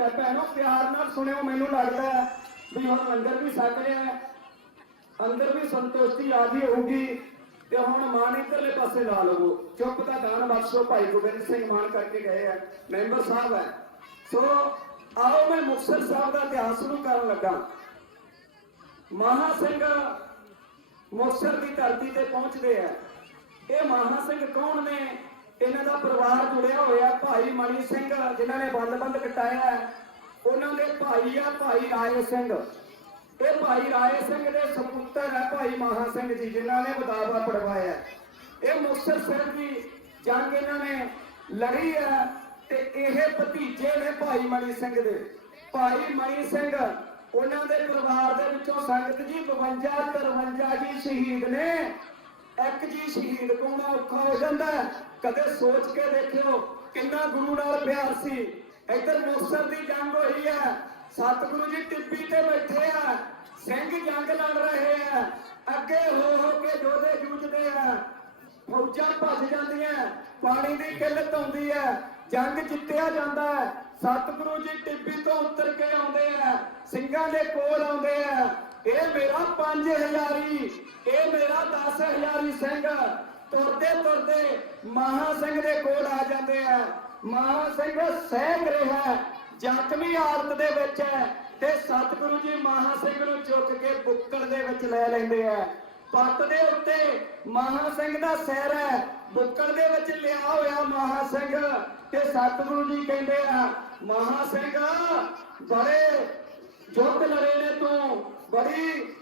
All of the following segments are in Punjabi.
ਤੇ ਭੈਣੋ ਪਿਆਰ ਨਾਲ ਸੁਣਿਓ, ਮੈਨੂੰ ਲੱਗਦਾ ਹੈ ਵੀ ਹੁਣ ਲੰਗਰ ਵੀ ਛਕ ਲਿਆ ਅੰਦਰ ਵੀ ਸੰਤੁਸ਼ਟੀ ਆ ਗਈ ਹੋਊਗੀ ਤੇ ਹੁਣ ਮਾਨ ਇਧਰਲੇ ਪਾਸੇ ਲਾ ਲਵੋ। ਚੁੱਪ ਦਾ ਦਾਨ ਬਖਸ਼ੋ ਭਾਈ ਗੋਬਿੰਦ ਸਿੰਘ ਮਾਨ ਕਰਕੇ ਗਏ ਆ ਮੈਂਬਰ ਸਾਹਿਬ ਹੈ। ਸੋ ਆਓ ਮੈਂ ਮੁਕਤਸਰ ਸਾਹਿਬ ਦਾ ਇਤਿਹਾਸ ਸ਼ੁਰੂ ਕਰਨ ਲੱਗਾ। ਮਹਾ ਸਿੰਘ ਮੁਕਤਸਰ ਦੀ ਧਰਤੀ ਤੇ ਪਹੁੰਚਦੇ ਆ ਇਹ ਮਹਾ ਸਿੰਘ ਕੌਣ ਨੇ? ਇਹਨਾਂ ਦਾ ਪਰਿਵਾਰ ਜੁੜਿਆ ਹੋਇਆ ਭਾਈ ਮਣੀ ਸਿੰਘ, ਜਿਨ੍ਹਾਂ ਨੇ ਬੰਦ-ਬੰਦ ਕਟਾਇਆ ਉਹਨਾਂ ਦੇ ਭਾਈ ਆ ਭਾਈ ਰਾਏ ਸਿੰਘ। ਇਹ ਭਾਈ ਰਾਏ ਸਿੰਘ ਦੇ ਸਪੁੱਤਰ ਹੈ ਭਾਈ ਮਹਾ ਸਿੰਘ ਜੀ, ਜਿਨ੍ਹਾਂ ਨੇ ਬਦਾਵਾ ਪੜਵਾਇਆ ਇਹ ਮੁਕਤਸਰ ਸਾਹਿਬ ਦੀ ਜੰਗ ਇਹਨਾਂ ਨੇ ਲੜੀ ਹੈ ਤੇ ਇਹ ਭਤੀਜੇ ਨੇ ਭਾਈ ਮਣੀ ਸਿੰਘ ਦੇ। ਭਾਈ ਮਣੀ ਸਿੰਘ ਉਹਨਾਂ ਦੇ ਪਰਿਵਾਰ ਦੇ ਵਿੱਚੋਂ ਸੰਗਤ ਜੀ 52 53 ਜੀ ਸ਼ਹੀਦ ਨੇ। ਜੀ ਸ਼ਹੀਦ ਪਾਉਣਾ ਔਖਾ ਹੋ ਜਾਂਦਾ ਹੈ। ਕਦੇ ਸੋਚ ਕੇ ਦੇਖਿਓ ਕਿੰਨਾ ਗੁਰੂ ਨਾਲ ਪਿਆਰ ਸੀ। ਇੱਧਰ ਮੁਕਤਸਰ ਦੀ ਜੰਗ ਹੋਈ ਹੈ। ਸਤਿਗੁਰੂ ਜੀ ਟਿੱਬੀ ਤੇ ਬੈਠੇ ਆ। ਸਿੰਘ ਜੰਗ ਲੜ ਰਹੇ ਆ। ਅੱਗੇ ਹੋ ਹੋ ਕੇ ਜੋਧੇ ਜੂਝਦੇ ਆ। ਫੌਜਾਂ ਭੱਜ ਜਾਂਦੀਆਂ ਪਾਣੀ ਦੀ ਕਿੱਲਤ ਆਉਂਦੀ ਹੈ। ਜੰਗ ਜਿੱਤਿਆ ਜਾਂਦਾ ਹੈ। ਸਤਿਗੁਰੂ ਜੀ ਟਿੱਬੀ ਤੋਂ ਉਤਰ ਕੇ ਆਉਂਦੇ ਆ। ਸਿੰਘਾਂ ਦੇ ਕੋਲ ਆਉਂਦੇ ਆ। ਇਹ ਮੇਰਾ 5000ਈ ਇਹ ਮੇਰਾ 10000ਈ ਸਿੰਘ ਤੁਰਦੇ ਤੁਰਦੇ ਮਹਾ ਸਿੰਘ ਦੇ ਕੋਲ ਆ ਜਾਂਦੇ ਆ। ਮਹਾ ਸਿੰਘ ਸਹਿਕ ਰਿਹਾ ਜ਼ਖਮੀ ਹਾਲਤ ਦੇ ਵਿੱਚ ਹੈ ਤੇ ਸਤਿਗੁਰੂ ਜੀ ਮਹਾ ਸਿੰਘ ਨੂੰ ਚੁੱਕ ਕੇ ਬੁੱਕਲ ਦੇ ਵਿੱਚ ਲੈ ਲੈਂਦੇ ਆ। ਪੱਟ ਦੇ ਉੱਤੇ ਮਹਾ ਸਿੰਘ ਦਾ ਸਿਰ ਹੈ, ਬੁੱਕਲ ਦੇ ਵਿੱਚ ਲਿਆ ਹੋਇਆ ਮਹਾ ਸਿੰਘ ਤੇ ਸਤਿਗੁਰੂ ਜੀ ਕਹਿੰਦੇ ਆ, ਮਹਾ ਸਿੰਘ, ਬੜੇ ਜੁੱਧ ਲੜੇ ਨੇ ਤੂੰ, ਬੜੀ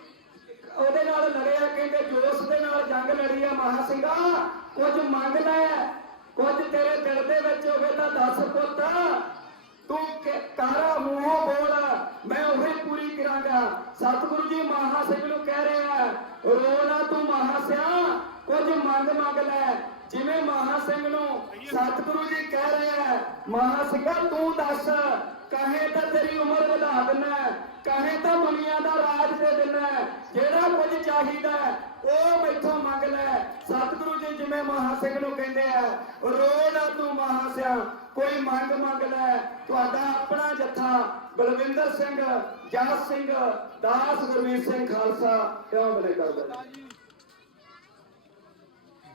ਉਹਦੇ ਨਾਲ ਲੜਿਆ ਕਹਿੰਦੇ ਜੋਸ਼ ਦੇ ਨਾਲ ਜੰਗ ਲੜੀ ਆ ਮਹਾ ਸਿੰਘਾ। ਕੁਝ ਮੰਗ ਲੈ, ਕੁਝ ਤੇਰੇ ਦਿਲ ਦੇ ਵਿੱਚ ਹੋਵੇ ਤਾਂ ਦੱਸ ਪੁੱਤ। ਤੂੰ ਕਾਰਾ ਮੂੰਹੋਂ ਬੋਲ, ਮੈਂ ਉਹੀ ਪੂਰੀ ਕਰਾਂਗਾ। ਸਤਿਗੁਰੂ ਜੀ ਮਹਾ ਸਿੰਘ ਨੂੰ ਕਹਿ ਰਿਹਾ ਰੋ ਨਾ ਤੂੰ ਮਹਾ ਸਿਆ, ਕੁਝ ਮੰਗ ਮੰਗ ਲੈ। ਜਿਵੇਂ ਮਹਾ ਸਿੰਘ ਨੂੰ ਸਤਿਗੁਰੂ ਜੀ ਕਹਿ ਰਿਹਾ ਮਹਾ ਸਿੰਘਾ ਤੂੰ ਦੱਸ, ਕਹੇ ਤਾਂ ਤੇਰੀ ਉਮਰ ਵਧਾ ਦਿੰਨਾ ਕਹੇ ਤਾਂ ਦੁਨੀਆ ਦਾ ਰਾਜ ਦੇ ਦਿੰਨਾ ਜਿਹੜਾ ਕੁਝ ਚਾਹੀਦਾ ਉਹ ਮੈਥੋਂ ਮੰਗ ਲੈ। ਸਤਿਗੁਰੂ ਜੀ ਜਿਵੇਂ ਮਹਾ ਸਿੰਘ ਨੂੰ ਕਹਿੰਦੇ ਆ ਰੋ ਨਾ ਤੂੰ ਮਹਾ ਸਿਆ ਕੋਈ ਮੰਗ ਮੰਗ ਲੈ। ਤੁਹਾਡਾ ਆਪਣਾ ਜੱਥਾ, ਬਲਵਿੰਦਰ ਸਿੰਘ, ਜਸ ਸਿੰਘ, ਦਾਸ ਗੁਰਮੀਤ ਸਿੰਘ ਖਾਲਸਾ, ਕਿਉਂ ਬਲੇ ਕਰਦਾ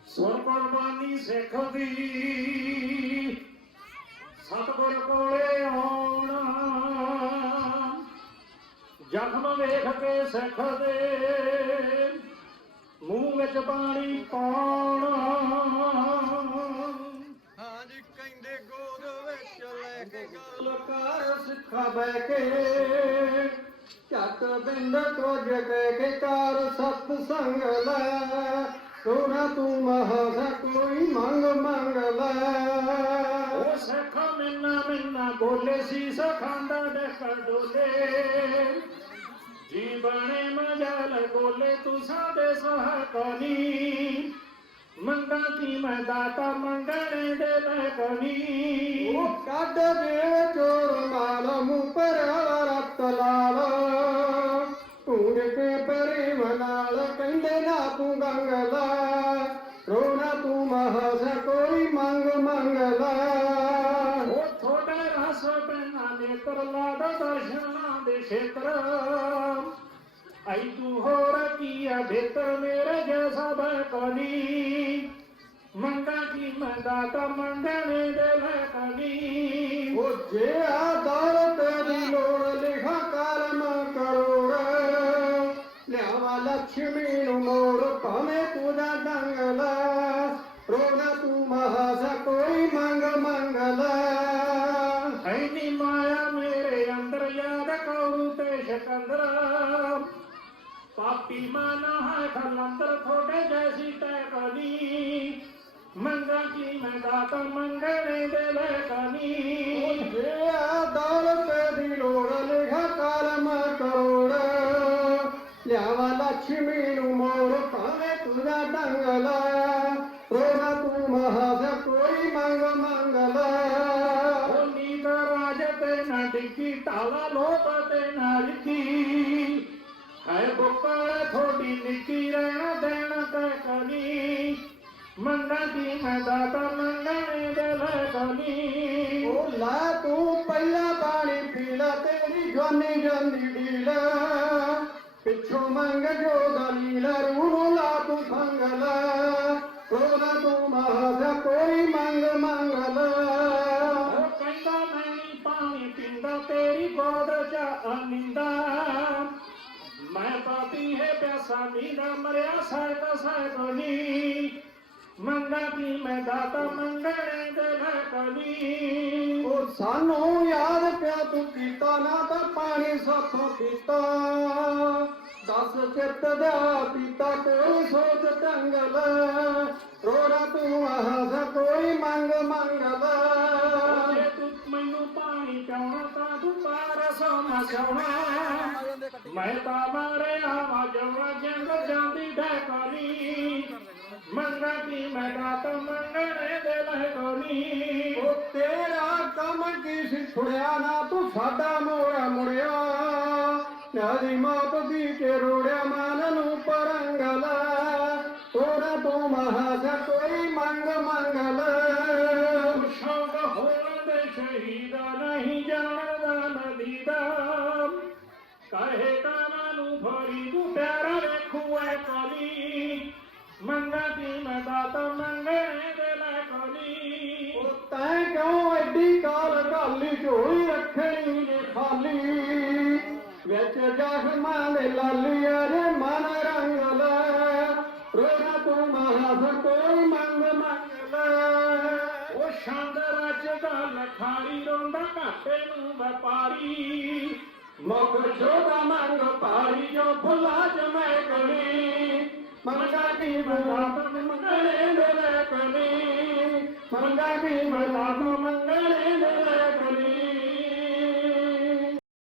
ਸੁਣ ਕੁਰਬਾਨੀ ਸਿੱਖ ਦੀ ਸਤਿਗੁਰ ਕੋਲੇ ਆਉਣਾ ਜ਼ਖਮ ਵੇਖ ਕੇ ਸਿੱਖ ਦੇ। ਮੂੰਹ ਵਿੱਚ ਪਾਣੀ ਪਾਉਣਾ। ਹਾਂਜੀ ਕਹਿੰਦੇ ਗੋਦ ਵਿੱਚ ਲੈ ਕੇ ਗੱਲ ਲਕਾਰ ਸਿੱਖਾ ਬੈ ਕੇ। ਝਟ ਬਿੰਦ ਕੁਝ ਕਹਿ ਕੇ ਕਾਰ ਸਤ ਸੰਗ ਲੈ। ਸੋਨਾ ਤੂੰ ਮਹਾ ਕੋਈ ਮੰਗ ਮੰਗ ਲੈ। ਉਹ ਸਿੱਖ ਮਿੰਨਾ ਮਿੰਨਾ ਬੋਲੇ ਸੀ ਸਖਾਂਦਾ ਡਕ ਡੋਲੇ। ਸਾਡੇ ਸਹਕਨੀ ਮੰਗਾ ਕੀ ਮੈਂ ਦਾਤਾ ਮੰਗਣੇ ਦੇ ਲੈ ਕਨੀ ਉਹ ਕੱਢ ਦੇ ਚੋਰ ਮਾਲ ਮੂੰਹ ਪਰ ਰਤ ਲਾਲ। ਧੂੜ ਕੇ ਪ੍ਰੇਮ ਨਾਲ ਕਹਿੰਦੇ ਨਾ ਤੂੰ ਗੰਗਲਾ। ਰੋਣਾ ਤੂੰ ਮਹਾ ਕੋਈ ਮੰਗ ਮੰਗ ਲੈ ਉਹ ਥੋੜੇ ਰਸ ਪੈਨਾ ਨੇਤਰ ਲਾਦਾ ਦਰਸ਼ਨਾਂ ਦੇ ਖੇਤਰ ਮੇਰੇ ਜੈਸਾ ਬਕਨੀ ਮੰਗਾ ਕੀ ਮੈਂ ਦਾਤਾ ਮੰਗਣੇ ਦੇ ਲੈ ਕਨੀ ਉਹ ਜੇ ਆ ਦੌਲਤ ਦੀ ਲੋੜ ਲਿਖਾ ਕਰਮ ਕਰੋੜ। ਲਿਆਵਾ ਲక్ష్ਮੀ ਨੂੰ ਮੋੜ ਭਾਵੇਂ ਤੂੰ ਦਾ ਡੰਗਲਾ ਰੋਣਾ ਤੂੰ ਮਹਾ ਕੋਈ ਮੰਗ ਮੰਗ ਲੈ ਐਨੀ ਮਾਇਆ ਮੇਰੇ ਅੰਦਰ ਯਾਦ ਕਰੂ ਤੇ ਸ਼ਕੰਦਰ। ਪਾਪੀ ਮਾਨਾ ਹੈ ਖਲੰਦਰ ਥੋੜੇ ਜੈਸੀ ਤੈ ਕਨੀ ਮੰਗਾ ਕੀ ਮੈਂ ਦਾਤਾ ਮੰਗਣੇ ਦੇ ਲੈ ਕਨੀ ਜੇ ਆ ਦੌਲਤ ਦੀ ਲੋੜ ਲਿਖਾ ਕਰਮ ਕਰੋੜ। ਲਿਆਵਾ ਲక్ష్ਮੀ ਨੂੰ ਮੋੜ ਭਾਵੇਂ ਤੂੰ ਦਾ ਡੰਗਲਾ ਰੋਣਾ ਤੂੰ ਮਹਾ ਕੋਈ ਮੰਗ ਮੰਗ ਲੈ ਉਹ ਨੀਂਦ ਰਾਜ ਤੇ ਨਾ ਡਿੱਗੀ ਢਾਲਾ ਲੋਪ ਬੁੱਕਲ ਥੋੜੀ ਨਿੱਕੀ ਰਹਿਣਾ ਦੇਣਾ ਤੈ ਕਨੀ ਮੰਗਾ ਕੀ ਮੈਂ ਦਾਤਾ ਮੰਗਣੇ ਦੇ ਲੈ ਕਨੀ ਉਹ ਲਾ ਤੂੰ ਪਹਿਲਾ ਪਾਣੀ ਪੀ ਜਵਾਨੀ ਜਾਂਦੀ ਢੀਲ। ਪਿੱਛੋਂ ਮੰਗ ਜੋ ਦਲੀਲ ਰੂਹ ਲਾ ਤੂੰ ਫੰਗਲ। ਕੋਨਾ ਤੂੰ ਮਹਾਜਾ ਕੋਈ ਮੰਗ ਮੰਗਲ। ਉਹ ਕਹਿੰਦਾ ਮੈਂ ਪਾਣੀ ਪੀਂਦਾ ਤੇਰੀ ਗੋਦ ਚ ਅਨਿੰਦਾ ਮੈਂ ਪਾਪੀ ਹੈ ਪਿਆਸਾ ਨੀਂਦਾ ਮਰਿਆ ਸਾਇਦ ਸਾਇਦ ਨੀ। ਮੰਗਾ ਕੀ ਮੈਂ ਦਾਤਾ ਮੰਗਣੇ ਦੇ ਲਕਨੀ ਉਹ ਸਾਨੂੰ ਯਾਦ ਪਿਆ ਤੂੰ ਕੀਤਾ ਨਾ ਤਾਂ ਪਾਣੀ ਸਾਥੋਂ ਪੀਤਾ। ਦਸ ਚਿੱਤ ਦਾ ਪੀਤਾ ਕੋਈ ਸੋਚ ਟੰਗਲ ਰੋੜਾ ਤੂੰ ਆਹ ਕੋਈ ਮੰਗ ਮੰਗਲ। ਜੇ ਤੂੰ ਮੈਨੂੰ ਪਾਣੀ ਪਿਆਉਣਾ ਤਾਂ ਤੂੰ ਪਾਰਸੋਂ ਨਾ ਸਿਆਉਣਾ। ਮੈਂ ਤਾਂ ਮਾਰਿਆ ਵਾ ਜੰਗ ਜਾਂਦੀ ਢਕਣੀ ਮੰਗਾ ਕੀ ਮੈਂ ਦਾਤ ਮੰਗਣੇ ਦੇ ਲਹਕਣੀ ਉਹ ਤੇਰਾ ਕੰਮ ਕੀ ਸੀ ਛੁੜਿਆ ਨਾ, ਤੂੰ ਸਾਡਾ ਮੋੜਾ ਮੁੜਿਆ। ਨਾਦੀ ਮੌਤ ਦੀ ਕੇ ਰੋੜਿਆ ਮਨ ਨੂੰ ਪਰੰਗਲ ਕਹੇ ਕਾਨਾਂ ਨੂੰ ਭਰੀ ਤੂੰ ਪਿਆਰਾ ਵੇਖੂ ਐ ਕਲੀ। ਮੰਗਾ ਕੀ ਮੈਂ ਦਾਤ, ਮੰਗਣੇ ਦੇ ਲਹਕਣੀ ਉਹ ਤੈਂ ਕਿਉਂ ਐਡੀ ਕਾਲ ਕਾਲੀ ਝੋਲੀ ਰੱਖਣੀ ਨੇ ਖਾਲੀ? ਵਿੱਚ ਜਖਮਾਂ ਦੇ ਲਾਲੀ ਅਰੇ ਮੁਖ ਜੋਦਾ ਮੰਗ ਪਾਰੀ ਜੋ ਫੁੱਲਾ ਜਮੈ ਗਣੀ ਮੰਗਾ ਕੀ ਬਲਾ ਮੰਗਲੇ ਦੇ ਲੈ ਕਨੀ ਮੰਗਾ ਕੀ ਬਲਾ ਮੰਗਲੇ ਦੇ